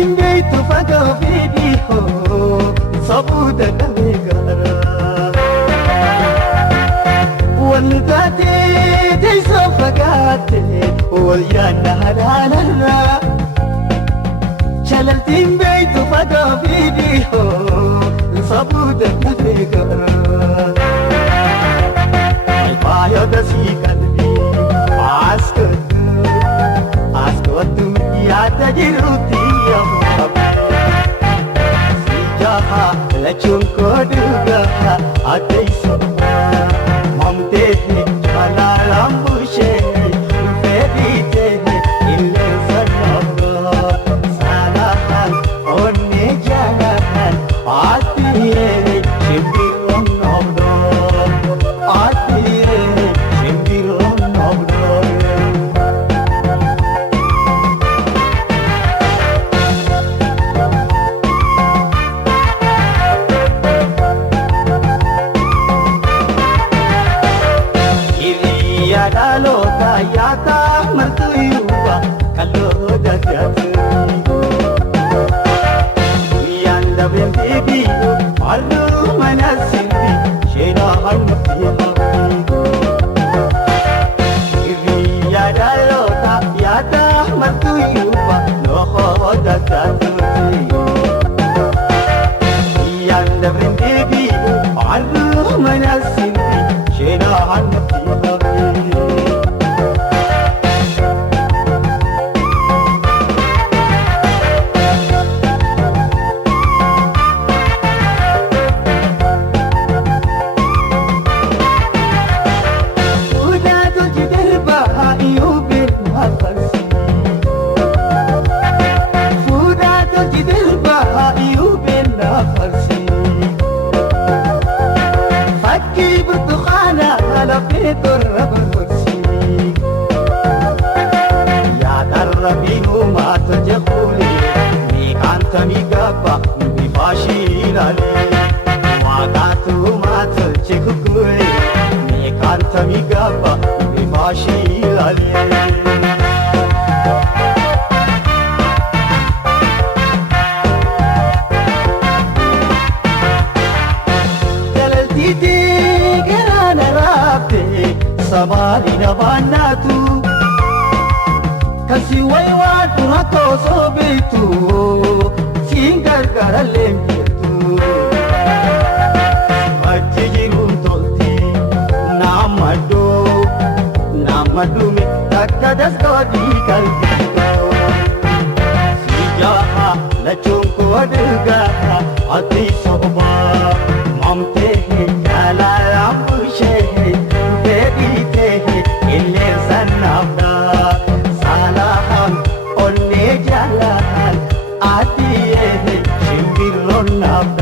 Jalaltiin beektu fagoo fi dhihoo sabuuta qabee gaara. Wanni taatee teessoo fagaattee wal yaadda halaala. Jalaltiin beektu fagoo fi dhihoo sabuuta qabee gaara. Faayota sii qalbii askootu yaada jiruuti yaamu. Sijaha lachuun kooduugaa adeemsuma. Mamtee balaalaan bushee fedhiitee illeensa naannoo. Saalahaan onnee jaalaan aatiree shimbiroon naannoo. Aatiree shimbiroon naannoo. Dhaloota yaata martuu yuuba kalloo dagaatu. Guyyaan dhabeen beebii halluu mana sirbi sheenaa harmutti hafi. Hiriyaa dhaloota yaata martuu yuuba lookoo dagaatu. Guyyaan dhabeen beebii halluu mana sirbi sheenaa harmutti hafi. Fakki burtukaana laphee torra barbaachisi. Yaadarra biinumaa tajaajile miikaanta miigabba bifaashii ilaale. Waaqaatu maatolche kukkule miikaanta miigabba bifaashii ilaale. Sabari na banatu kasi waiwa tunako sobitu singar garalemtu ajirun tolti namadu me takadas kodi kalbito sijaha lachunko aduga ati soba mamte kala ambushe Saalahan onnee jaalaan ati shimbiroon naaf.